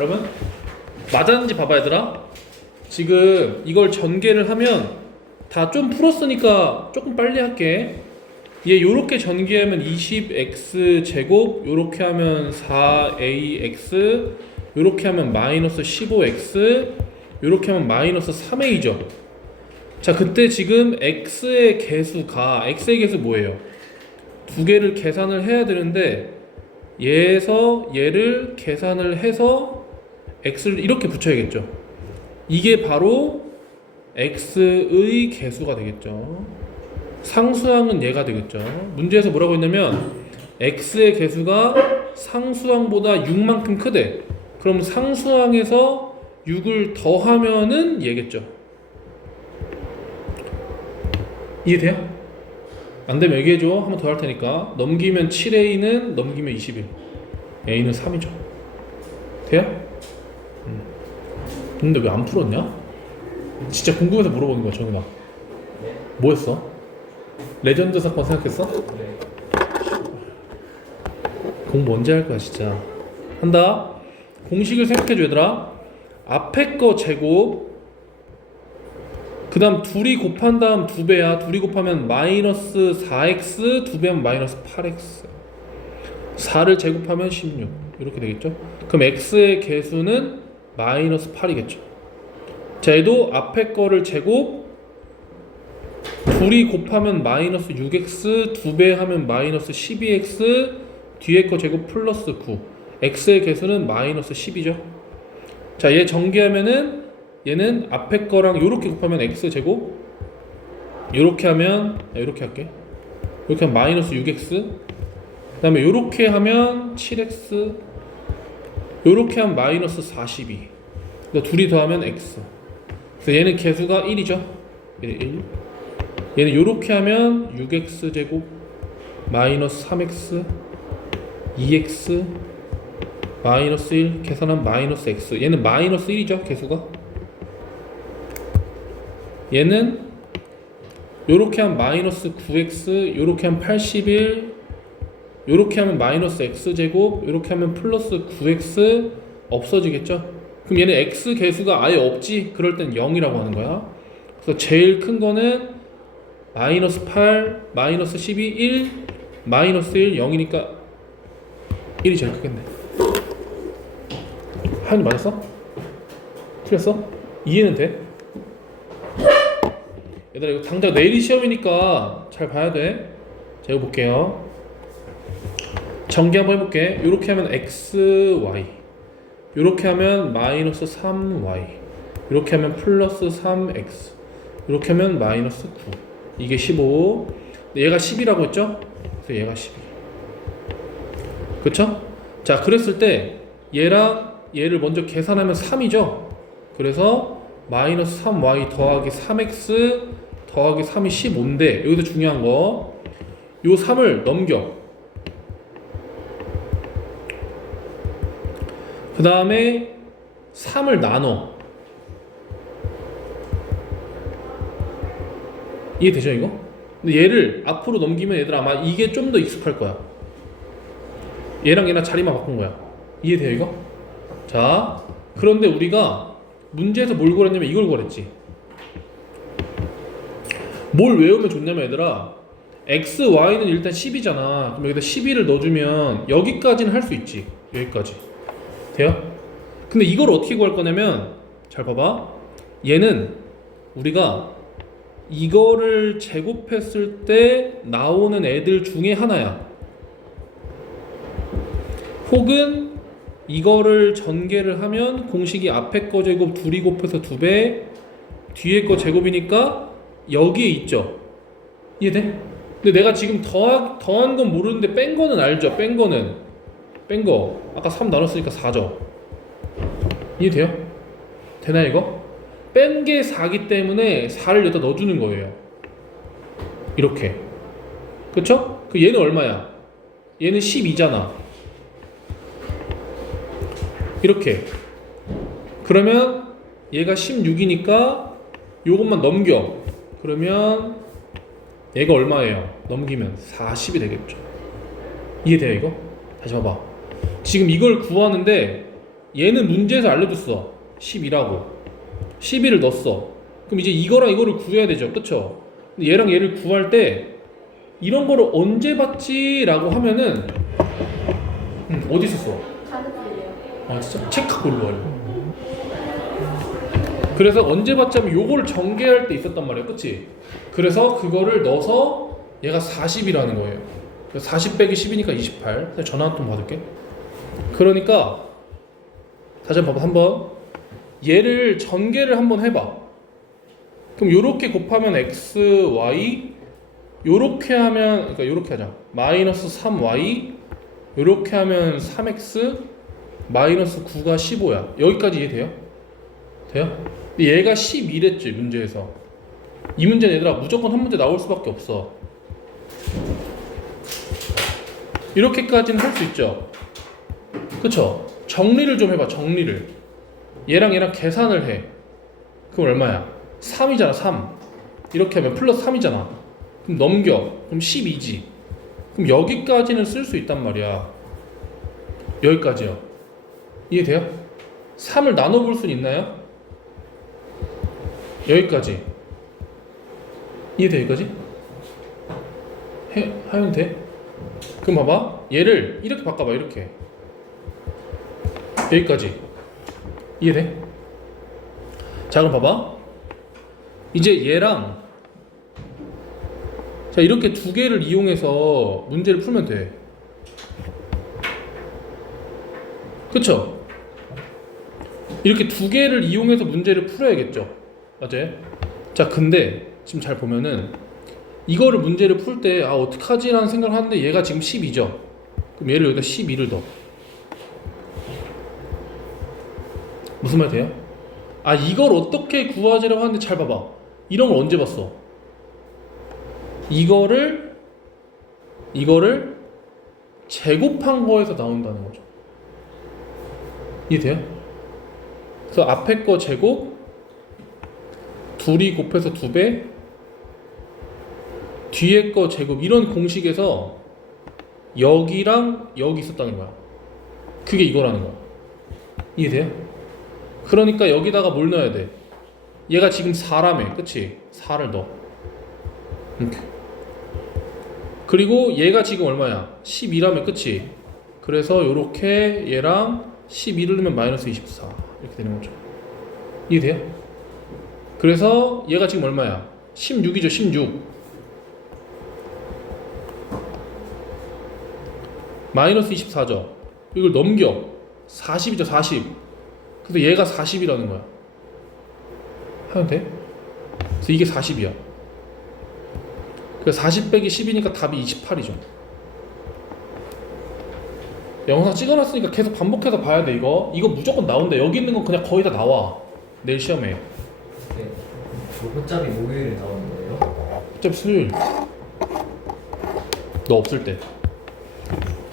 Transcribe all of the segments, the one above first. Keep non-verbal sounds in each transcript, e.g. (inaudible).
여러분 맞았는지 봐봐 얘들아. 지금 이걸 전개를 하면 다 좀 풀었으니까 조금 빨리 할게. 얘 요렇게 전개하면 20x 제곱 요렇게 하면 4ax 요렇게 하면 마이너스 15x 요렇게 하면 마이너스 3a죠. 자 그때 지금 x의 개수가 x의 개수 뭐예요? 두 개를 계산을 해야 되는데 얘에서 얘를 계산을 해서 x를 이렇게 붙여야겠죠. 이게 바로 x의 개수가 되겠죠. 상수항은 얘가 되겠죠. 문제에서 뭐라고 했냐면 x의 개수가 상수항보다 6만큼 크대. 그럼 상수항에서 6을 더하면은 얘겠죠. 이해돼요? 안 되면 얘기해줘. 한번 더 할 테니까. 넘기면 7a는 넘기면 21. a는 3이죠. 돼요? 음. 근데 왜 안 풀었냐? 진짜 궁금해서 물어보는 거야, 정은아. 뭐 했어? 레전드 사건 생각했어? 공부 언제 할 거야, 진짜. 한다. 공식을 생각해줘, 얘들아. 앞에 거 제곱, 그 다음 둘이 곱한 다음 두 배야. 둘이 곱하면 마이너스 4x, 두 배면 마이너스 8x. 4를 제곱하면 16. 이렇게 되겠죠? 그럼 x의 개수는 마이너스 8이겠죠. 자, 얘도 앞에 거를 제곱, 둘이 곱하면 마이너스 6x, 두 배 하면 마이너스 12x, 뒤에 거 제곱 플러스 9. x의 개수는 마이너스 10이죠. 자, 얘 전개하면은 얘는 앞에 거랑 요렇게 곱하면 x 제곱 요렇게 하면 이렇게 할게 이렇게 하면 마이너스 6x 그 다음에 요렇게 하면 7x 요렇게 하면 마이너스 42 그러니까 둘이 더하면 x. 그래서 얘는 개수가 1이죠? 1 얘는 요렇게 하면 6x 제곱 마이너스 3x 2x 마이너스 1 계산하면 마이너스 x. 얘는 마이너스 1이죠 개수가? 얘는 요렇게 하면 마이너스 9x 요렇게 하면 81 요렇게 하면 마이너스 x 제곱 요렇게 하면 플러스 9x 없어지겠죠 그럼 얘는 x 개수가 아예 없지 그럴 땐 0이라고 하는 거야 그래서 제일 큰 거는 마이너스 8 마이너스 12 1 마이너스 1 0이니까 1이 제일 크겠네 하연이 맞았어? 틀렸어? 이해는 돼? 얘들아 이거 당장 내일이 시험이니까 잘 봐야 돼. 자 이거 볼게요. 전개 한번 해볼게. 이렇게 하면 x, y. 이렇게 하면 마이너스 3y. 이렇게 하면 플러스 3x. 이렇게 하면 마이너스 9. 이게 15. 얘가 10이라고 했죠? 그래서 얘가 12. 그쵸? 자 그랬을 때 얘랑 얘를 먼저 계산하면 3이죠? 그래서 마이너스 3y 더하기 3x 더하기 3이 15인데 여기서 중요한 거 요 3을 넘겨 그 다음에 3을 나눠. 이해되죠 이거? 근데 얘를 앞으로 넘기면 얘들 아마 이게 좀 더 익숙할 거야. 얘랑 얘랑 자리만 바꾼 거야. 이해돼요 이거? 자 그런데 우리가 문제에서 뭘 구했냐면 이걸 구했지. 뭘 외우면 좋냐면 얘들아 x, y는 일단 10이잖아. 그럼 여기다 12를 넣어주면 여기까지는 할 수 있지. 여기까지 돼요? 근데 이걸 어떻게 구할 거냐면 잘 봐봐 얘는 우리가 이거를 제곱했을 때 나오는 애들 중에 하나야 혹은 이거를 전개를 하면 공식이 앞에 거 제곱 둘이 곱해서 두 배 뒤에 거 제곱이니까 여기에 있죠. 이해돼? 근데 내가 지금 더한 건 모르는데 뺀 거는 알죠? 뺀 거는. 뺀 거. 아까 3 나눴으니까 4죠. 이해돼요? 되나 이거? 뺀 게 4기 때문에 4를 여기다 넣어주는 거예요. 이렇게. 그쵸? 그 얘는 얼마야? 얘는 12잖아. 이렇게. 그러면 얘가 16이니까 요것만 넘겨. 그러면 얘가 얼마예요? 넘기면 40이 되겠죠. 이해돼요 이거? 다시 봐봐. 지금 이걸 구하는데 얘는 문제에서 알려줬어. 12라고. 12를 넣었어. 그럼 이제 이거랑 이거를 구해야 되죠. 그쵸? 근데 얘랑 얘를 구할 때 이런 거를 언제 받지? 라고 하면은 음, 어디 있었어? 아 진짜? 책 갖고 올라 와요 그래서 언제 받자면 요거를 전개할 때 있었단 말이야 그치? 그래서 그거를 넣어서 얘가 40이라는 거예요. 그래서 40 빼기 10이니까 28 그래서 전화 한 통 받을게 그러니까 다시 한번 한번. 얘를 전개를 한번 해봐. 그럼 요렇게 곱하면 x, y 요렇게 하면 그러니까 요렇게 하자. 마이너스 3y 요렇게 하면 3x 마이너스 9가 15야. 여기까지 이해돼요? 돼요? 근데 얘가 12랬지 문제에서. 이 문제는 얘들아 무조건 한 문제 나올 수밖에 없어. 이렇게까지는 할 수 있죠 그쵸? 정리를 좀 해봐 정리를 얘랑 얘랑 계산을 해 그럼 얼마야? 3이잖아 3 이렇게 하면 플러스 3이잖아 그럼 넘겨 그럼 12지 그럼 여기까지는 쓸 수 있단 말이야 여기까지요 이해돼요? 3을 나눠볼 수 있나요? 여기까지 이해돼 여기까지? 해, 하면 돼? 그럼 봐봐 얘를 이렇게 바꿔봐 이렇게 여기까지 이해돼? 자 그럼 봐봐 이제 얘랑 자 이렇게 두 개를 이용해서 문제를 풀면 돼 그쵸? 이렇게 두 개를 이용해서 문제를 풀어야겠죠 맞아요? 자 근데 지금 잘 보면은 이거를 문제를 풀 때 아 어떡하지 라는 생각을 하는데 얘가 지금 12죠 그럼 얘를 여기다 12를 넣어 무슨 말 돼요? 아 이걸 어떻게 구하지라고 하는데 잘 봐봐 이런 걸 언제 봤어? 이거를 이거를 제곱한 거에서 나온다는 거죠 이해돼요? 그래서 앞에 거 제곱 둘이 곱해서 두 배 뒤에 거 제곱 이런 공식에서 여기랑 여기 있었다는 거야 그게 이거라는 거야 이해돼요? 그러니까 여기다가 뭘 넣어야 돼? 얘가 지금 4라며 그치? 4를 넣어 이렇게 그리고 얘가 지금 얼마야? 12라며 그치? 그래서 요렇게 얘랑 12를 넣으면 마이너스 24 이렇게 되는 거죠 이해돼요? 그래서 얘가 지금 얼마야? 16이죠 16 마이너스 24죠 이걸 넘겨 40이죠 40 그래서 얘가 40이라는 거야. 하면 돼? 그래서 이게 40이야. 그래서 40 빼기 10이니까 답이 28이죠. 영상 찍어놨으니까 계속 반복해서 봐야 돼 이거. 이거 무조건 나온다 여기 있는 건 그냥 거의 다 나와. 내일 시험에. 네. 그 호짬이 목요일에 나오는 거예요? 어차피 수요일. 너 없을 때.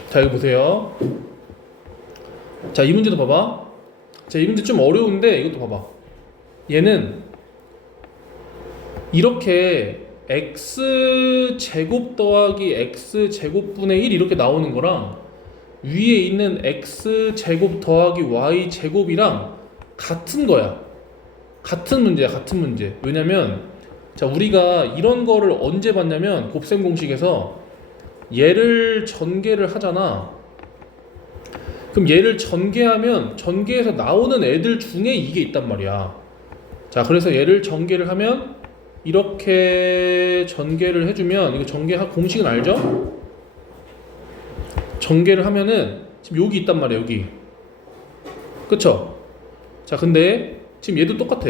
자 여기 보세요. 자 이 문제도 봐봐 자이 문제 좀 어려운데 이것도 봐봐. 얘는 이렇게 x 제곱 더하기 x 제곱분의 1 이렇게 나오는 거랑 위에 있는 x 제곱 더하기 y 제곱이랑 같은 거야. 같은 문제야 같은 문제. 왜냐면 자 우리가 이런 거를 언제 봤냐면 곱셈 공식에서 얘를 전개를 하잖아 그럼 얘를 전개하면 전개해서 나오는 애들 중에 이게 있단 말이야. 자 그래서 얘를 전개를 하면 이렇게 전개를 해주면 이거 전개 공식은 알죠? 전개를 하면은 지금 여기 있단 말이야 여기. 그쵸? 자 근데 지금 얘도 똑같아.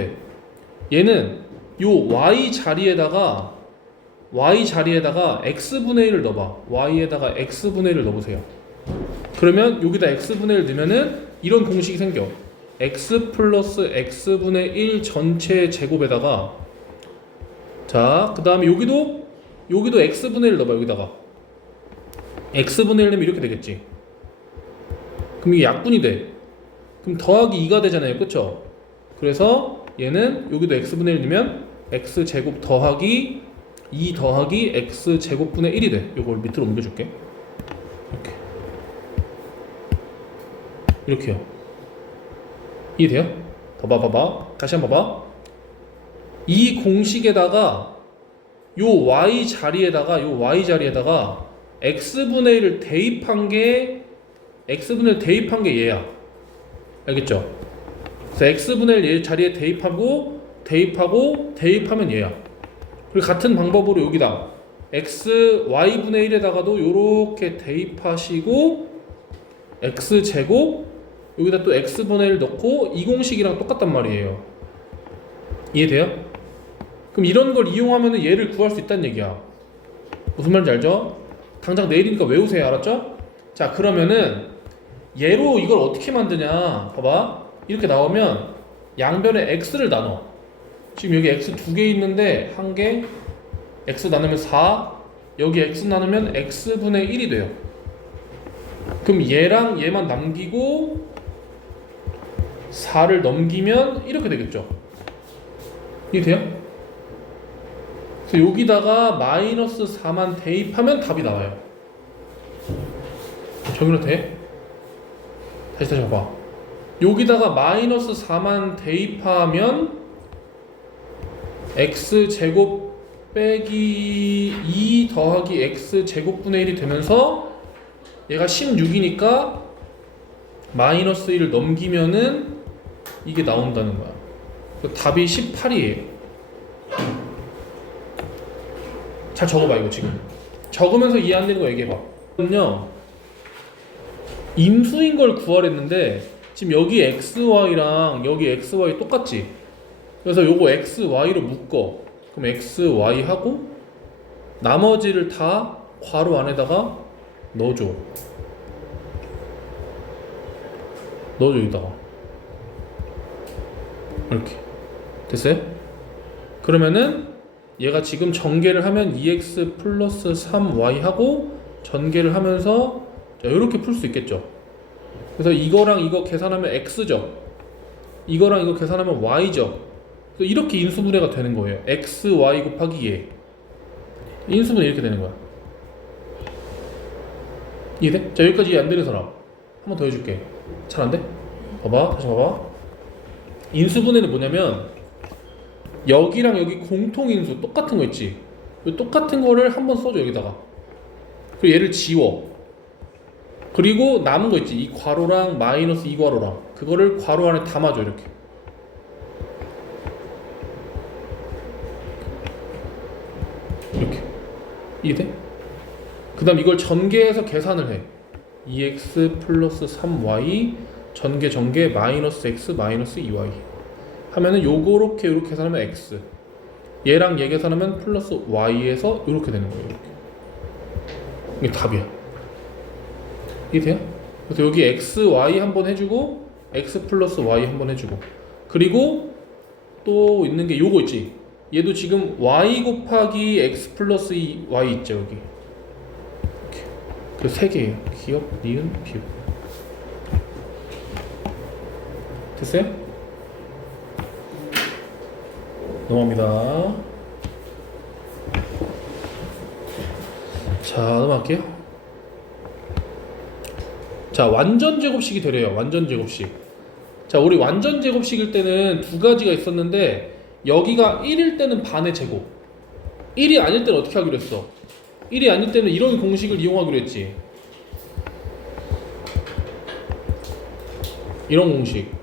얘는 요 y 자리에다가 y 자리에다가 x분의 1을 넣어봐. y에다가 x분의 1을 넣어보세요 그러면 여기다 x분의 1 넣으면은 이런 공식이 생겨. x 플러스 x분의 1 전체 제곱에다가 자 그 다음에 여기도 여기도 x분의 1 넣어봐 여기다가. x분의 1 넣으면 이렇게 되겠지. 그럼 이게 약분이 돼. 그럼 더하기 2가 되잖아요 그쵸? 그래서 얘는 여기도 x분의 1 넣으면 x 제곱 더하기 2 더하기 x 제곱분의 1이 돼. 요걸 밑으로 옮겨줄게 이렇게 이렇게요. 이해돼요? 봐봐 봐봐. 다시 한번 봐봐. 이 공식에다가 요 y 자리에다가 요 y 자리에다가 x분의 1을 대입한 게 x분의 1 대입한 게 얘야. 알겠죠? 그래서 x분의 1 자리에 대입하고 대입하고 대입하면 얘야. 그리고 같은 방법으로 여기다 x y분의 1에다가도 요렇게 대입하시고 x 제곱 여기다 또 x분의 1 넣고 이 공식이랑 똑같단 말이에요. 이해돼요? 그럼 이런 걸 이용하면 얘를 구할 수 있다는 얘기야. 무슨 말인지 알죠? 당장 내일이니까 외우세요. 알았죠? 자 그러면은 얘로 이걸 어떻게 만드냐? 봐봐. 이렇게 나오면 양변에 x를 나눠. 지금 여기 x 두 개 있는데 한 개 x 나누면 4 여기 x 나누면 x분의 1이 돼요. 그럼 얘랑 얘만 남기고 4를 넘기면 이렇게 되겠죠 이해돼요? 그래서 여기다가 마이너스 4만 대입하면 답이 나와요 정리로 돼? 다시 다시 봐봐 여기다가 마이너스 4만 대입하면 x 제곱 빼기 2 더하기 x 제곱분의 1이 되면서 얘가 16이니까 마이너스 1을 넘기면은 이게 나온다는 거야. 그 답이 18이에요. 잘 적어봐 이거 지금. 적으면서 이해 안 되는 거 얘기해봐. 그럼요. 임수인 걸 구하랬는데 지금 여기 x, y랑 여기 x, y 똑같지? 그래서 요거 x, y로 묶어. 그럼 x, y 하고 나머지를 다 괄호 안에다가 넣어줘. 넣어줘 여기다가. 이렇게 됐어요? 그러면은 얘가 지금 전개를 하면 2x 플러스 3y 하고 전개를 하면서 자, 이렇게 풀 수 있겠죠. 그래서 이거랑 이거 계산하면 x죠. 이거랑 이거 계산하면 y죠. 그래서 이렇게 인수분해가 되는 거예요. x, y 곱하기 얘. 인수분해 이렇게 되는 거야. 이해돼? 자 여기까지 이해 안 되는 사람 한 번 더 해줄게. 잘 안 돼? 봐봐, 다시 봐봐. 인수분해는 뭐냐면 여기랑 여기 공통인수 똑같은 거 있지. 이 똑같은 거를 한번 써줘 여기다가. 그리고 얘를 지워. 그리고 남은 거 있지. 이 괄호랑 마이너스 이 괄호랑 그거를 괄호 안에 담아줘 이렇게. 이렇게 이해돼? 그 다음 이걸 전개해서 계산을 해 2x 플러스 3y 전개 전개 마이너스 x 마이너스 2y 하면은 요거렇게 요렇게 계산하면 x. 얘랑 얘 계산하면 플러스 y에서 요렇게 되는 거예요 이렇게. 이게 답이야. 이해돼요? 그래서 여기 x, y 한번 해주고 x 플러스 y 한번 해주고. 그리고 또 있는 게 요거 있지? 얘도 지금 y 곱하기 x 플러스 이 y 있죠 여기? 그세 개예요. 기억, 니은, 비읍 됐어요? 넘어갑니다. 자 넘어갈게요. 자 완전 제곱식이 되래요. 완전 제곱식. 자 우리 완전 제곱식일 때는 두 가지가 있었는데 여기가 1일 때는 반의 제곱. 1이 아닐 때는 어떻게 하기로 했어? 1이 아닐 때는 이런 공식을 이용하기로 했지. 이런 공식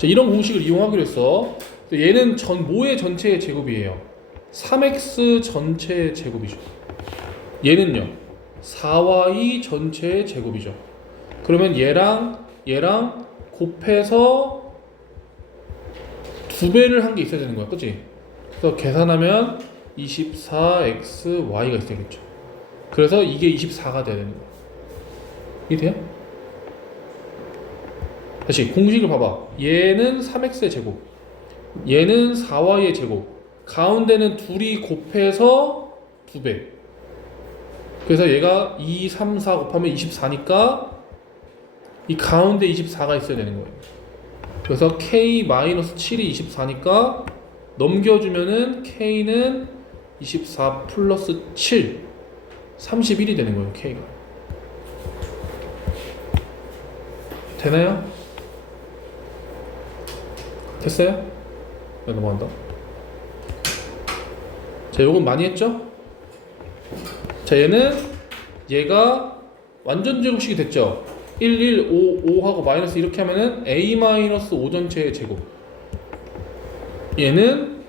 자 이런 공식을 이용하기로 했어 얘는 전 모의 전체의 제곱이에요 3x 전체의 제곱이죠 얘는요 4y 전체의 제곱이죠 그러면 얘랑 얘랑 곱해서 두 배를 한 게 있어야 되는 거야, 그렇지? 그래서 계산하면 24xy가 있어야겠죠. 그래서 이게 24가 돼야 되는 거야. 이해돼요? 다시 공식을 봐봐. 얘는 3x의 제곱, 얘는 4y의 제곱, 가운데는 둘이 곱해서 두 배. 그래서 얘가 2, 3, 4 곱하면 24니까 이 가운데 24가 있어야 되는 거예요. 그래서 k-7이 24니까 넘겨주면은 k는 24 플러스 7 31이 되는 거예요 k가 되나요? 됐어요? 네, 넘어간다. 자, 요건 많이 했죠? 자, 얘는 얘가 완전 제곱식이 됐죠? 1, 1, 5, 5하고 마이너스 이렇게 하면은 a 마이너스 5 전체의 제곱. 얘는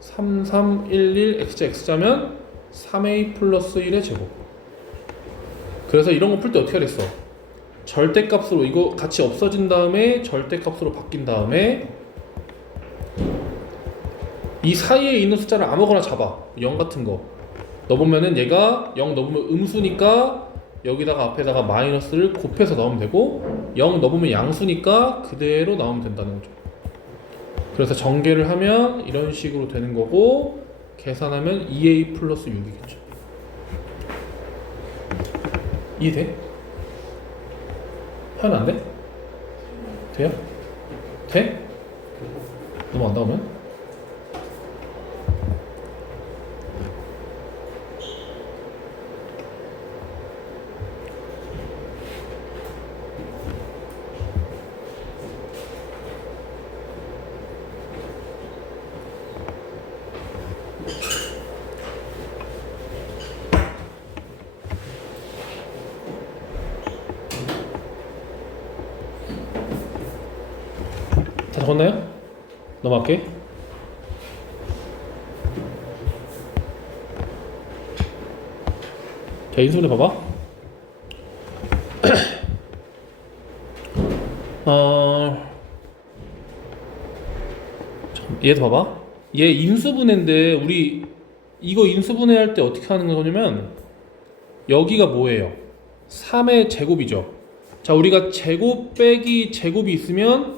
3, 3, 1, 1, x자, x자면 3a 플러스 1의 제곱. 그래서 이런 거 풀 때 어떻게 하랬어? 절대값으로 이거 같이 없어진 다음에 절대값으로 바뀐 다음에 이 사이에 있는 숫자를 아무거나 잡아 0 같은 거 넣어보면은 얘가 0 넣으면 음수니까 여기다가 앞에다가 마이너스를 곱해서 넣으면 되고 0 넣으면 양수니까 그대로 나오면 된다는 거죠 그래서 전개를 하면 이런 식으로 되는 거고 계산하면 2a 플러스 6이겠죠 이해돼? 하면 안 돼? 돼요? 돼? 넘어간다 그러면? 다 적었나요? 넘어갈게. 자, 인수분해 봐봐. (clears throat) 어, 얘도 봐봐. 얘 인수분해인데 우리 이거 인수분해 할 때 어떻게 하는 거냐면 여기가 뭐예요? 3의 제곱이죠. 자, 우리가 제곱 빼기 제곱이 있으면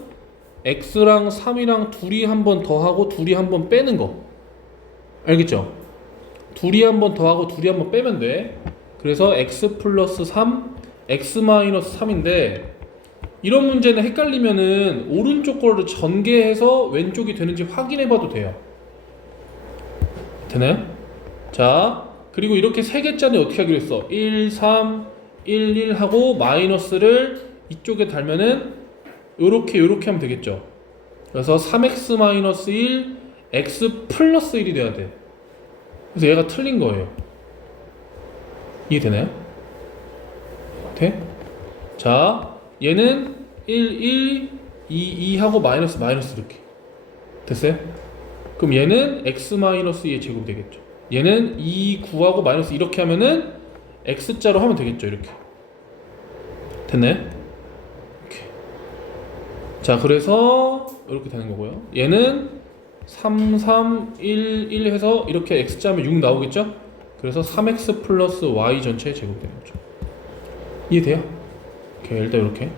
x랑 3이랑 둘이 한 번 더하고 둘이 한 번 빼는 거 알겠죠? 둘이 한 번 더하고 둘이 한 번 빼면 돼 그래서 x 플러스 3 x 마이너스 3인데 이런 문제는 헷갈리면은 오른쪽 거를 전개해서 왼쪽이 되는지 확인해 봐도 돼요 되나요? 자 그리고 이렇게 세 개짜리 어떻게 하기로 했어 1, 3, 1, 1 하고 마이너스를 이쪽에 달면은 요렇게 요렇게 하면 되겠죠. 그래서 3x 마이너스 1, x 플러스 1이 돼야 돼. 그래서 얘가 틀린 거예요. 이해되나요? 돼? 자, 얘는 1, 1, 2, 2 하고 마이너스 마이너스 이렇게. 됐어요? 그럼 얘는 x 마이너스 2의 제곱 되겠죠. 얘는 2, 9하고 마이너스 이렇게 하면은 x자로 하면 되겠죠. 이렇게. 됐나요? 자, 그래서 이렇게 되는 거고요. 얘는 3, 3, 1, 1 해서 이렇게 x자면 6 나오겠죠? 그래서 3x 플러스 y 전체 제곱되는 거죠. 이해돼요? 오케이, 일단 이렇게.